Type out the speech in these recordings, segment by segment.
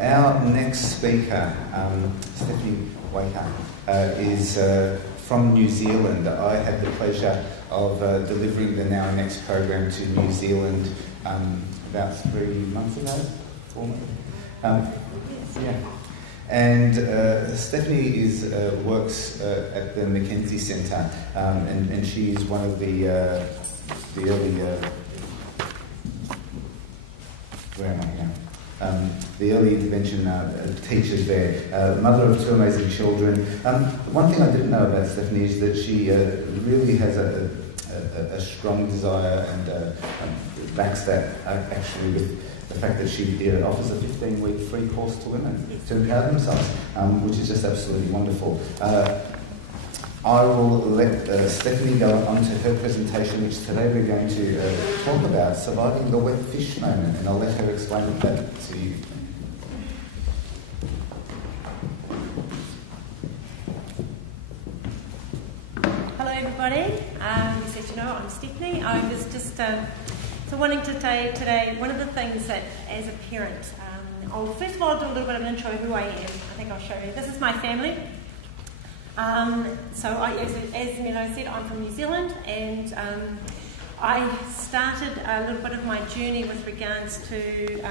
Our next speaker, Stephanie Wacker, is from New Zealand. I had the pleasure of delivering the Now Next program to New Zealand about 3 months ago, 4 months. Yeah. And Stephanie works at the Mackenzie Centre, and she is one of the early the early intervention teachers there, mother of 2 amazing children. One thing I didn't know about Stephanie is that she really has a strong desire and backs that actually with the fact that she offers a 15-week free course to women to empower themselves, which is just absolutely wonderful. I will let Stephanie go on to her presentation, which today we're going to talk about surviving the wet fish moment, and I'll let her explain that to you. Hello everybody, as you know, I'm Stephanie. I was just wanting to say today, one of the things that as a parent, first of all I'll do a little bit of an intro of who I am. I think I'll show you. This is my family. As Milo said, I'm from New Zealand, and I started a little bit of my journey with regards to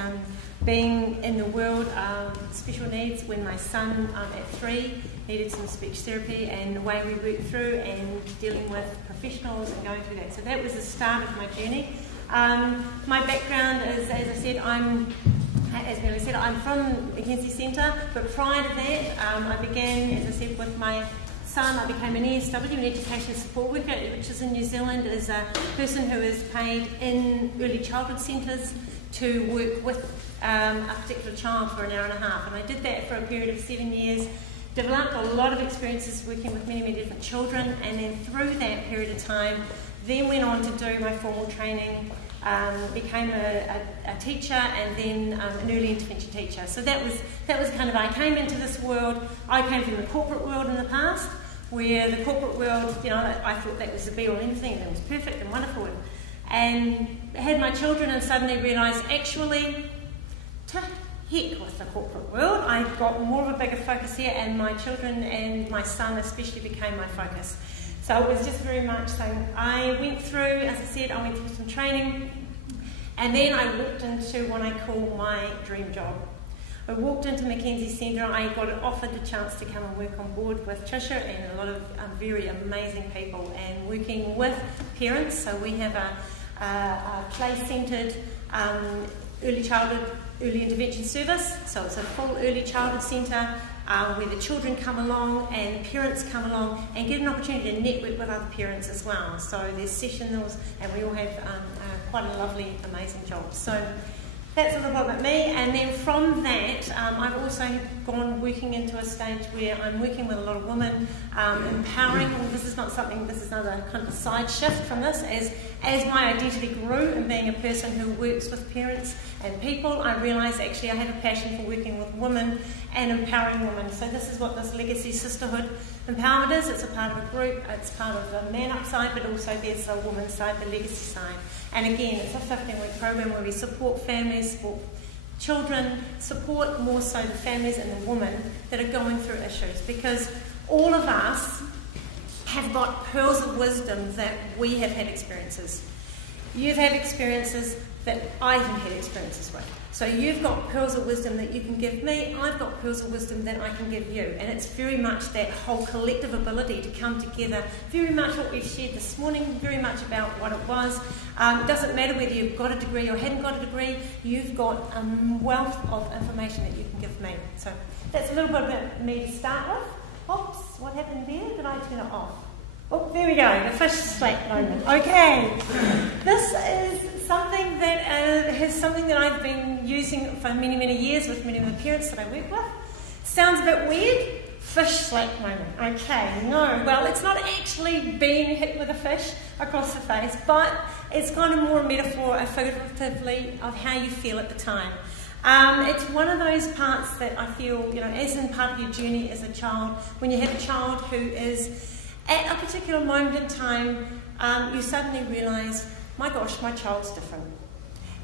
being in the world of special needs when my son at 3 needed some speech therapy, and the way we worked through and dealing with professionals and going through that. So that was the start of my journey. My background is, as I said, as Mary said, I'm from Mackenzie Centre, but prior to that, I began, as I said, with my son. I became an ESW, an Education Support Worker, which is in New Zealand, is a person who is paid in early childhood centres to work with a particular child for an hour and a half. And I did that for a period of 7 years, developed a lot of experiences working with many, many different children, and then through that period of time, then went on to do my formal training, became a teacher, and then an early intervention teacher. So that was kind of, I came into this world. I came from the corporate world in the past, where the corporate world, I thought that was the be all anything, and it was perfect and wonderful, and had my children, and suddenly realised actually, to heck with the corporate world. I got more of a bigger focus here, and my children and my son especially became my focus. So it was just very much so. I went through, as I said, some training, and then I walked into what I call my dream job. I walked into Mackenzie Centre. I got offered the chance to come and work on board with Trisha and a lot of very amazing people, and working with parents. So we have a play-centred early intervention service. So it's a full early childhood centre, where the children come along and parents come along and get an opportunity to network with other parents as well. So there's sessions, and we all have quite a lovely, amazing job. So that's a little bit about me. And then from that, I've also gone working into a stage where I'm working with a lot of women, empowering. Well, this is another kind of side shift from this. As my identity grew and being a person who works with parents and people, I realised actually I have a passion for working with women and empowering women. So this is what this Legacy Sisterhood Empowerment is. It's a part of a group, it's part of the man up side, but also there's a woman side, the legacy side. And again, it's a 15-week program where we support families, support children, support more so the families and the women that are going through issues, because all of us have got pearls of wisdom that we have had experiences. You've had experiences that I haven't had experiences with. So you've got pearls of wisdom that you can give me, I've got pearls of wisdom that I can give you. And it's very much that whole collective ability to come together, very much what we've shared this morning, very much about what it was. It doesn't matter whether you've got a degree or haven't got a degree, you've got a wealth of information that you can give me. So that's a little bit about me to start with. Oops, what happened there? Did I turn it off? Oh, there we go, the fish slap moment. Okay, this is something that I've been using for many, many years with many of the parents that I work with. Sounds a bit weird? Fish slap moment. Okay, no, well, it's not actually being hit with a fish across the face, but it's kind of more a metaphor, figuratively, of how you feel at the time. It's one of those parts that I feel, as in part of your journey as a child, when you have a child who is at a particular moment in time, you suddenly realise, my gosh, my child's different.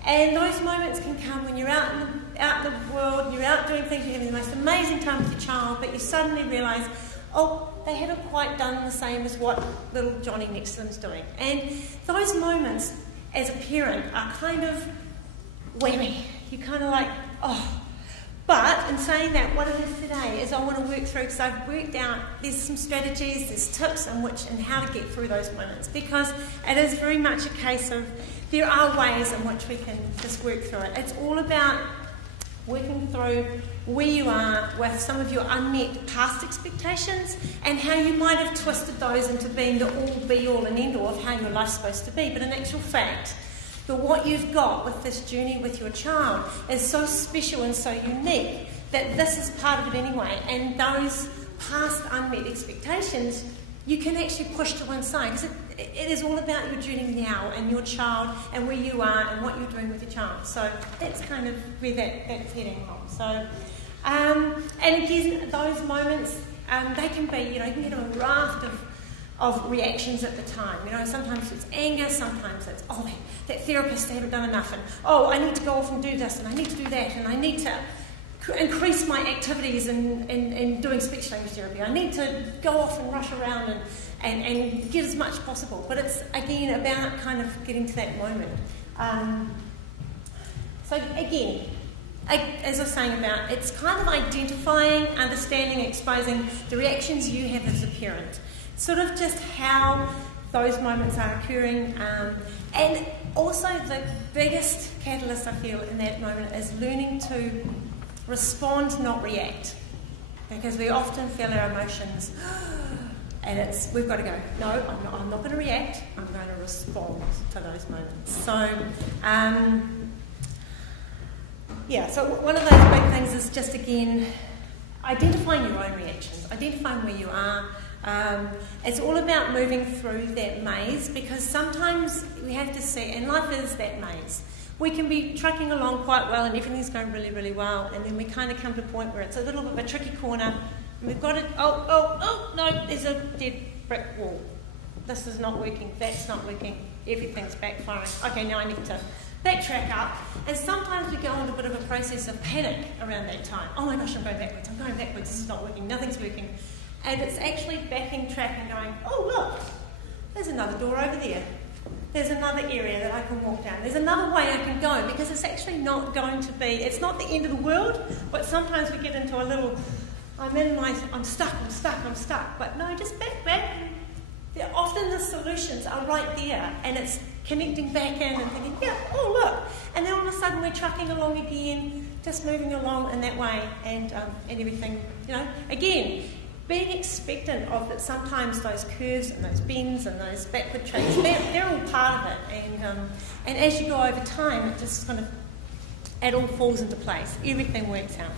And those moments can come when you're out in the world, you're out doing things, you're having the most amazing time with your child, but you suddenly realise, oh, they haven't quite done the same as what little Johnny next to them's doing. And those moments, as a parent, are kind of whammy. You're kind of like, oh. But in saying that, what it is today is I want to work through, because I've worked out there's some strategies, there's tips and how to get through those moments, because it is very much a case of there are ways in which we can just work through it. It's all about working through where you are with some of your unmet past expectations and how you might have twisted those into being the all be all and end all of how your life's supposed to be. But in actual fact, what you've got with this journey with your child is so special and so unique that this is part of it anyway. And those past unmet expectations, you can actually push to one side, because it is all about your journey now and your child and where you are and what you're doing with your child. So that's kind of where that's heading from. So, and again, those moments, they can be, you can get a raft of reactions at the time. Sometimes it's anger, sometimes it's, oh, that therapist, they haven't done enough, and oh, I need to go off and do this, and I need to do that, and I need to increase my activities in doing speech language therapy. I need to go off and rush around and get as much as possible. But it's, again, about kind of getting to that moment. So again, as I was saying about, it's kind of identifying, understanding, exposing the reactions you have as a parent. Sort of just how those moments are occurring. And also the biggest catalyst, I feel, in that moment is learning to respond, not react. Because we often feel our emotions and we've got to go, no, I'm not going to react, I'm going to respond to those moments. So, so one of those big things is just, again, identifying your own reactions, identifying where you are. It's all about moving through that maze, because sometimes we have to see, and life is that maze. We can be trucking along quite well and everything's going really, really well, and then we kind of come to a point where it's a little bit of a tricky corner, and we've got it, no, there's a dead brick wall. This is not working, that's not working, everything's backfiring. Okay, now I need to backtrack up, and sometimes we go on a bit of a process of panic around that time. Oh my gosh, I'm going backwards, this is not working, nothing's working. And it's actually backing track and going, oh look, there's another door over there. There's another area that I can walk down. There's another way I can go, because it's actually not going to be, it's not the end of the world, but sometimes we get into a little, I'm stuck. But no, just back. Often the solutions are right there, and it's connecting back in and thinking, yeah, oh look. And then all of a sudden we're trucking along again, just moving along in that way, and everything, again, being expectant of that sometimes those curves and those bends and those backward tracks, they're all part of it. And as you go over time, it just it all falls into place. Everything works out.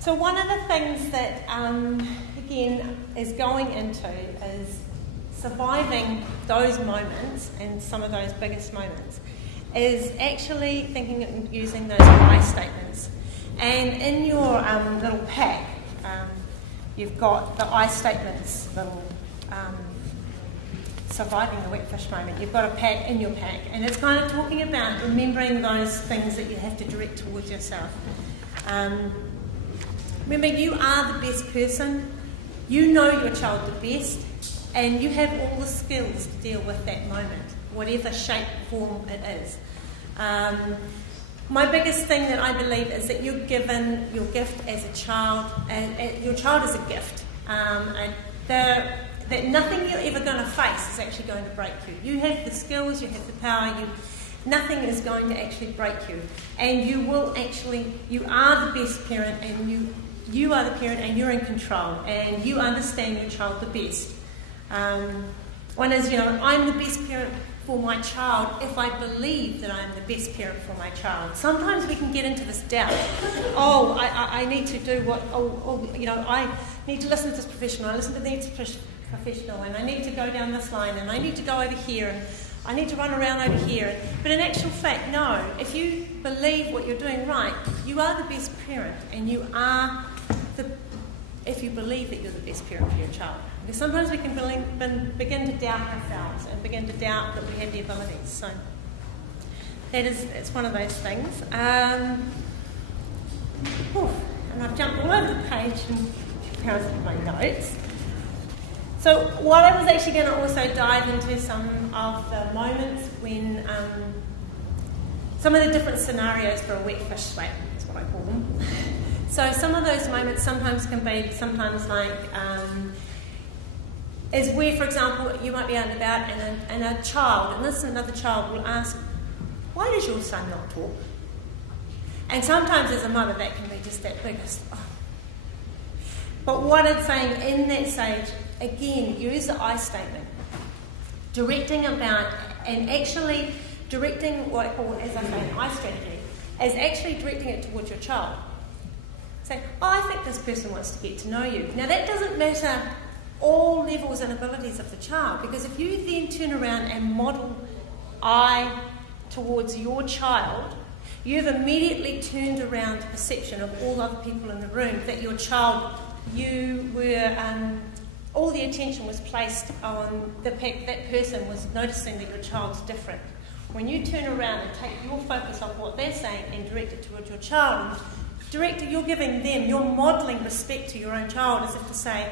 So one of the things that, again, is going into is surviving those moments, and some of those biggest moments, is actually thinking and using those I statements. And in your little pack, you've got the I statements, little surviving the wet fish moment. You've got a pack in your pack, and it's kind of talking about remembering those things that you have to direct towards yourself. Remember, you are the best person. You know your child the best, and you have all the skills to deal with that moment, whatever shape, form it is. My biggest thing that I believe is that you're given your gift as a child, and your child is a gift. That nothing you're ever going to face is actually going to break you. You have the skills, you have the power, nothing is going to actually break you. And you are the best parent, and you are the parent, and you're in control, and you understand your child the best. One is, I'm the best parent for my child if I believe that I'm the best parent for my child. Sometimes we can get into this doubt. I need to do what, I need to listen to this professional, I listen to this professional, and I need to go down this line, and I need to go over here, and I need to run around over here. But in actual fact, no. If you believe what you're doing right, you are the best parent, and if you believe that you're the best parent for your child. Because sometimes we can begin to doubt ourselves and begin to doubt that we have the abilities. So, it's one of those things. And I've jumped all over the page and compared my notes. So what I was actually going to also dive into some of the moments when, some of the different scenarios for a wet fish slap, is what I call them. So some of those moments sometimes can be like, is where, for example, you might be out and about and a child, and this another child will ask, why does your son not talk? And sometimes as a mother that can be just that biggest, oh. But what I'm saying in that stage, again, use the I statement. Directing about, and actually directing what I call, as I say, an I strategy, as actually directing it towards your child. Say, I think this person wants to get to know you. Now that doesn't matter all levels and abilities of the child, because if you then turn around and model I towards your child, you've immediately turned around the perception of all other people in the room that your child, you were, all the attention was placed on the fact that person was noticing that your child's different. When you turn around and take your focus off what they're saying and direct it towards your child, you're giving them, you're modelling respect to your own child as if to say,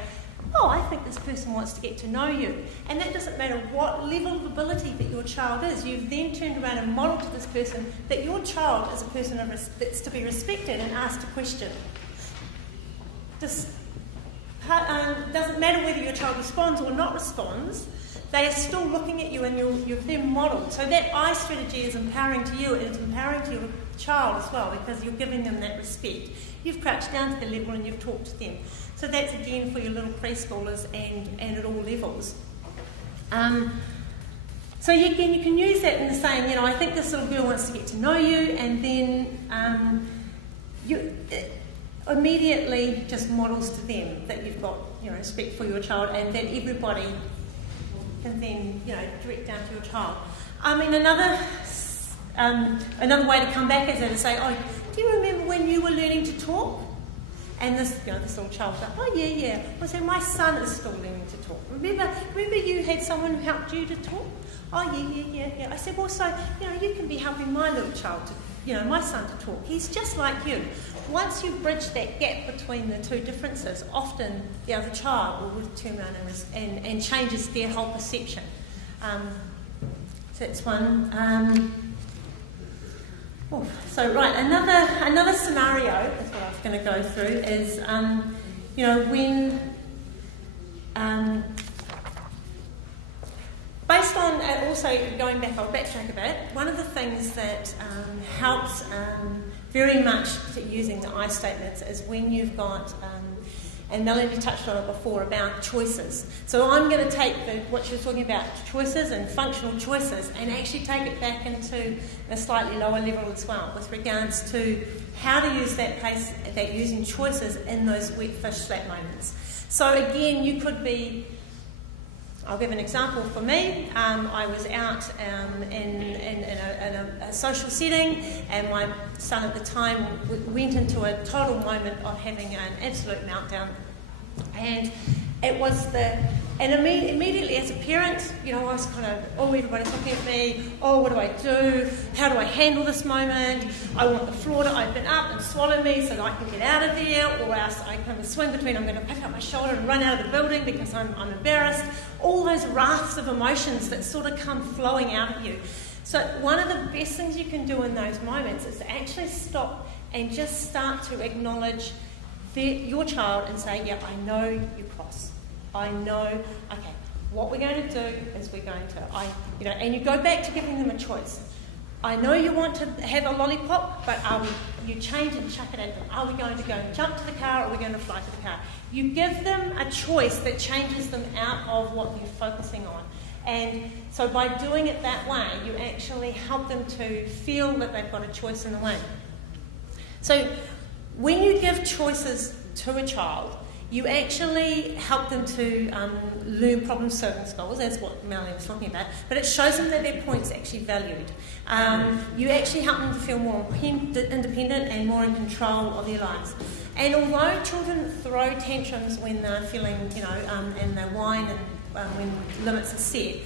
oh, I think this person wants to get to know you. And that doesn't matter what level of ability that your child is. You've then turned around and modelled to this person that your child is a person that's to be respected and asked a question. Doesn't matter whether your child responds or not responds, they are still looking at you and you've then modelled. So that I strategy is empowering to you, it's empowering to your child as well, because you're giving them that respect. You've crouched down to the level and you've talked to them. So that's again for your little preschoolers and at all levels. So again, you can use that in the saying, I think this little girl wants to get to know you, and then you immediately just models to them that you've got respect for your child, and that everybody can then direct down to your child. I mean, another way to come back is to say, oh, do you remember when you were learning to talk? And this little child was like, oh yeah. I said, my son is still learning to talk. Remember you had someone who helped you to talk? Oh yeah. I said, well, so you can be helping my little child to, my son to talk. He's just like you. Once you bridge that gap between the two differences, often the other child will turn around and changes their whole perception. So that's one. So right, another scenario is what I was going to go through is, when based on also going back, I'll backtrack a bit. One of the things that helps very much to using the I statements is when you've got, and Melanie touched on it before, about choices. So I'm going to take what she was talking about, choices and functional choices, and actually take it back into a slightly lower level as well, with regards to how to use that using choices in those wet fish slap moments. So again, you could be, I'll give an example for me. I was out in a social setting, and my son at the time went into a total moment of having an absolute meltdown. And it was immediately as a parent, I was kind of, everybody's looking at me, what do I do? How do I handle this moment? I want the floor to open up and swallow me so that I can get out of there, or else I kind of swing between, I'm going to pick up my shoulder and run out of the building because I'm embarrassed. All those rafts of emotions that sort of come flowing out of you. So one of the best things you can do in those moments is to actually stop and just start to acknowledge your child and say, yeah, I know you're cross. I know, okay, what we're going to do is we're going to, and you go back to giving them a choice. I know you want to have a lollipop, but you change and chuck it at them. Are we going to go and jump to the car, or are we going to fly to the car? You give them a choice that changes them out of what you're focusing on. And so by doing it that way, you actually help them to feel that they've got a choice in the way. So when you give choices to a child, you actually help them to learn problem-solving skills, that's what Melanie was talking about, but it shows them that their point's actually valued. You actually help them to feel more independent and more in control of their lives. And although children throw tantrums when they're feeling, and they whine and when limits are set,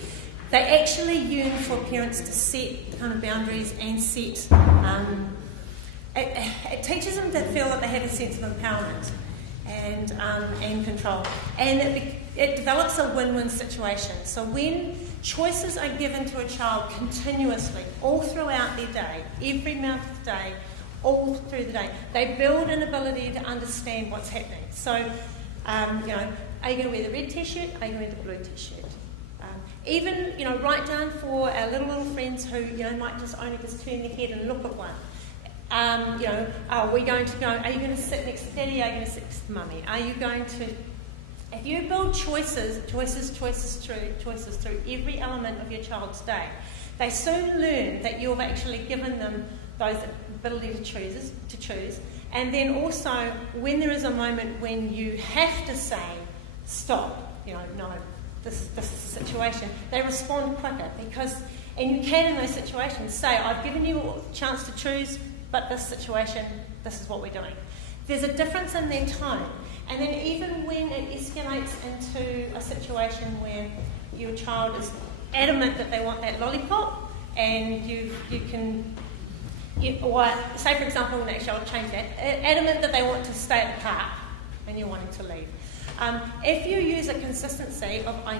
They actually yearn for parents to set kind of boundaries and set. It teaches them to feel that they have a sense of empowerment and control, and it develops a win-win situation. So when choices are given to a child continuously, all throughout their day, every month of the day, all through the day, they build an ability to understand what's happening. So, are you going to wear the red t-shirt? Are you going to wear the blue t-shirt? Even, right down for our little friends who, might only just turn their head and look at one. Are you going to sit next to daddy? Are you going to sit next to mummy? Are you going to... If you build choices through every element of your child's day, they soon learn that you've actually given them those ability to choose. And then also, when there is a moment when you have to say, stop, no, this is the situation, they respond quicker because, and you can in those situations say, I've given you a chance to choose, but this situation, this is what we're doing. There's a difference in their tone. And then even when it escalates into a situation where your child is adamant that they want that lollipop, and or say for example, actually I'll change that, adamant that they want to stay at the park and you're wanting to leave. If you use a consistency of I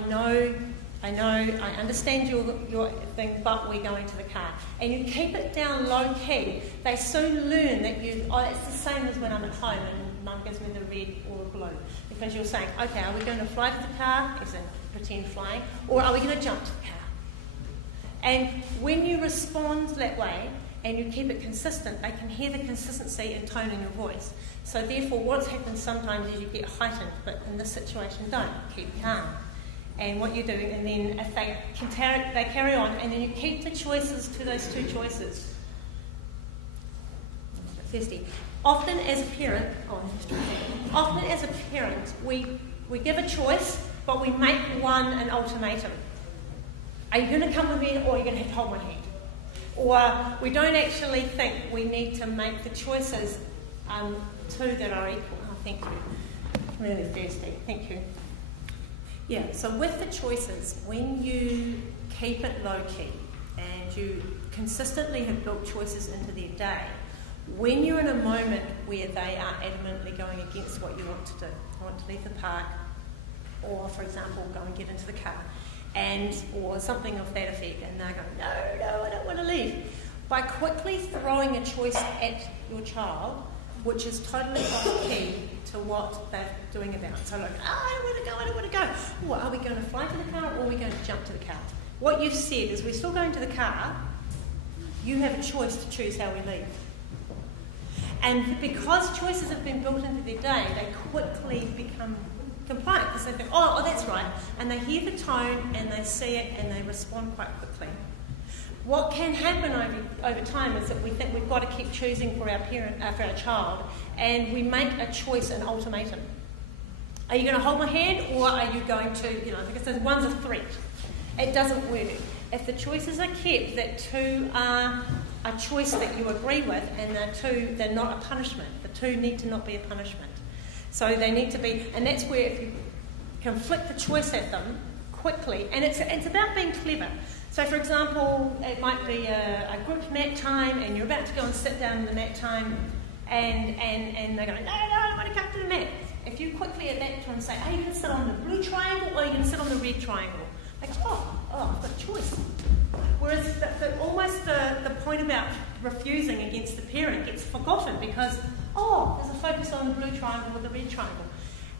understand your thing, but we're going to the car, and you keep it down low key, they soon learn that it's the same as when I'm at home and mum gives me the red or the blue, because you're saying, okay, are we going to fly to the car, as in pretend flying, or are we going to jump to the car? And when you respond that way and you keep it consistent, they can hear the consistency and tone in your voice. So therefore, what's happened sometimes is you get heightened, but in this situation, don't. Keep calm. And what you're doing, and then if they carry on, and then you keep the choices to those two choices. Thirsty. Often as a parent, we give a choice, but we make one an ultimatum. Are you going to come with me, or are you going to have to hold my hand? Or we don't actually think we need to make the choices two that are equal. Oh, thank you. I'm really thirsty. Thank you. Yeah, so with the choices, when you keep it low-key and you consistently have built choices into their day, when you're in a moment where they are adamantly going against what you want to do, I want to leave the park, or, for example, go and get into the car, or something of that effect, and they're going, no, I don't want to leave. By quickly throwing a choice at your child, which is totally off-key to what they're doing about it. So like, I don't want to go. Well, are we going to fly to the car, or are we going to jump to the car? What you've said is, we're still going to the car, you have a choice to choose how we leave. And because choices have been built into their day, they quickly become compliant, because they think, oh, that's right. And they hear the tone, and they see it, and they respond quite quickly. What can happen over time is that we think we've got to keep choosing for our child, and we make a choice an ultimatum. Are you going to hold my hand, or are you going to, because one's a threat. It doesn't work. If the choices are kept, that two are a choice that you agree with, and they're not a punishment. The two need to not be a punishment. So they need to be, and that's where if you can flick the choice at them quickly, and it's about being clever. So, for example, it might be a group nap time, and you're about to go and sit down in the nap time, and they're going, no, I don't want to come to the mat. If you quickly at that time say, are you going to sit on the blue triangle, or are you going to sit on the red triangle? They go, I've got a choice. Whereas almost the point about refusing against the parent gets forgotten, because, there's a focus on the blue triangle or the red triangle.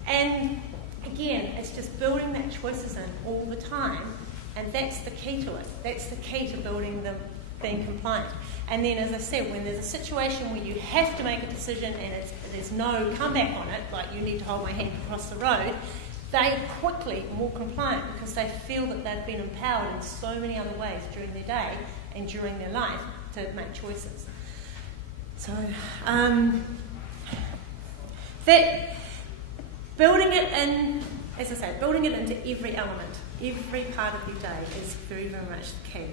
And again, it's just building that choices in all the time. And that's the key to it. That's the key to building them being compliant. And then, as I said, when there's a situation where you have to make a decision and there's no comeback on it, like you need to hold my hand across the road, they quickly are more compliant, because they feel that they've been empowered in so many other ways during their day and during their life to make choices. So, that building it in, as I say, building it into every element, every part of your day is very, very much the key.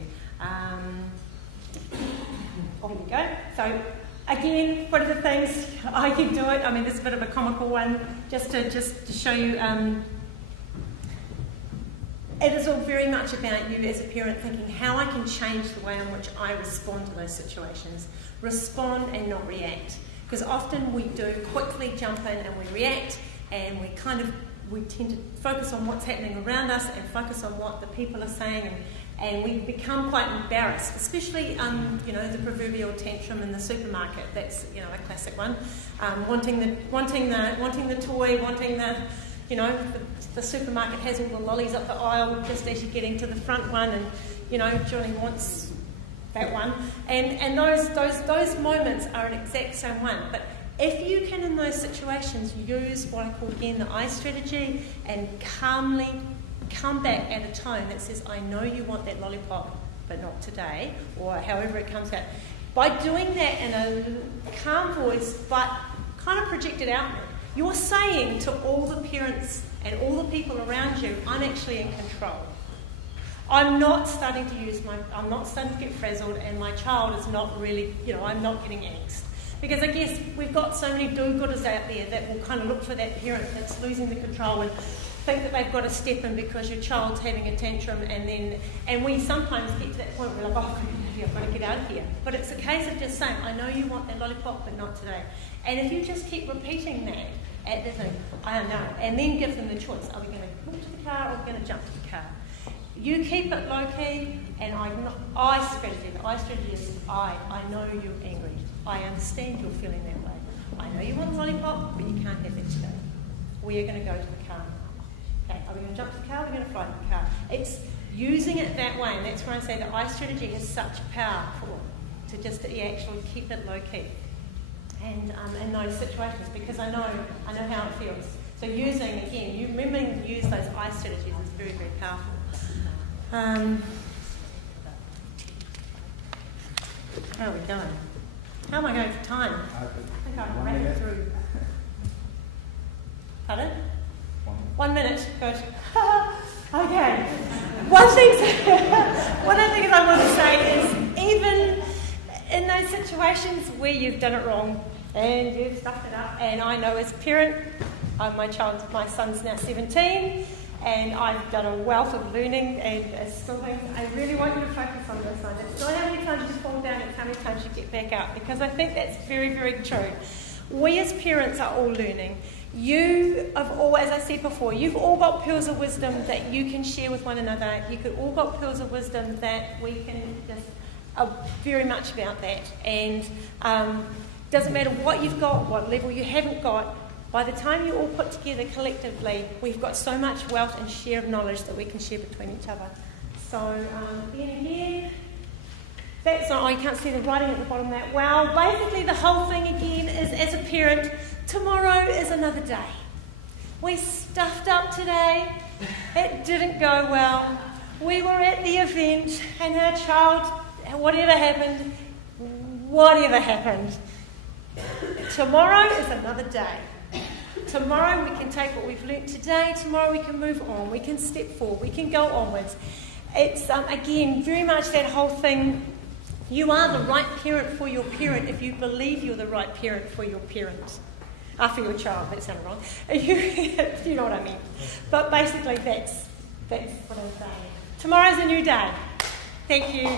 Here we go. So again, one of the things I can do it. I mean, this is a bit of a comical one, just to show you. it is all very much about you as a parent thinking how I can change the way in which I respond to those situations. Respond and not react. Because often we do quickly jump in and we react, and we tend to focus on what's happening around us and focus on what the people are saying, and we become quite embarrassed, especially the proverbial tantrum in the supermarket. That's a classic one. Wanting the toy, wanting the supermarket has all the lollies up the aisle just as you're getting to the front one, and Johnny wants that one, and those moments are an exact same one. But if you can, in those situations, use what I call again the I strategy and calmly come back at a tone that says, I know you want that lollipop, but not today, or however it comes out. By doing that in a calm voice, but kind of projected outward, you're saying to all the parents and all the people around you, I'm actually in control. I'm not starting to get frazzled, and my child is not really, I'm not getting angst. Because I guess we've got so many do-gooders out there that will kind of look for that parent that's losing the control and think that they've got to step in because your child's having a tantrum, and we sometimes get to that point where we're like, oh, I've got to get out of here. But it's a case of just saying, I know you want that lollipop, but not today. And if you just keep repeating that at the thing, I don't know, and then give them the choice, are we going to walk to the car or are we going to jump to the car? You keep it low-key, and I strategy. The I strategy is I know you're angry. I understand you're feeling that way. I know you want a lollipop, but you can't have it today. We are going to go to the car. Okay, are we going to jump to the car or are we going to fly to the car? It's using it that way, and that's where I say the I strategy has such power to actually keep it low-key. And in those situations, because I know how it feels. So remembering to use those I strategies is very, very powerful. How are we going? How am I going for time? I think I ran it through. Pardon? 1 minute. Good. Okay. One of the things I want to say is, even in those situations where you've done it wrong and you've stuffed it up, and I know as a parent, my son's now 17, and I've done a wealth of learning and schooling. I really want you to focus on this one. It's not how many times you fall down, it's how many times you get back up, because I think that's very, very true. We as parents are all learning. You have all, as I said before, you've all got pearls of wisdom that you can share with one another. You've all got pearls of wisdom that we can just very much about that. And doesn't matter what you've got, what level you haven't got, by the time you all put together collectively, we've got so much wealth and share of knowledge that we can share between each other. So, again, that's not, you can't see the writing at the bottom of that. Well, basically the whole thing again is, as a parent, tomorrow is another day. We stuffed up today. It didn't go well. We were at the event and our child, whatever happened. Tomorrow is another day. Tomorrow we can take what we've learnt today. Tomorrow we can move on. We can step forward. We can go onwards. It's, again, very much that whole thing. You are the right parent for your parent if you believe you're the right parent for your parent. For your child, that sounded wrong. You know what I mean. But basically that's what I'm saying. Tomorrow's a new day. Thank you.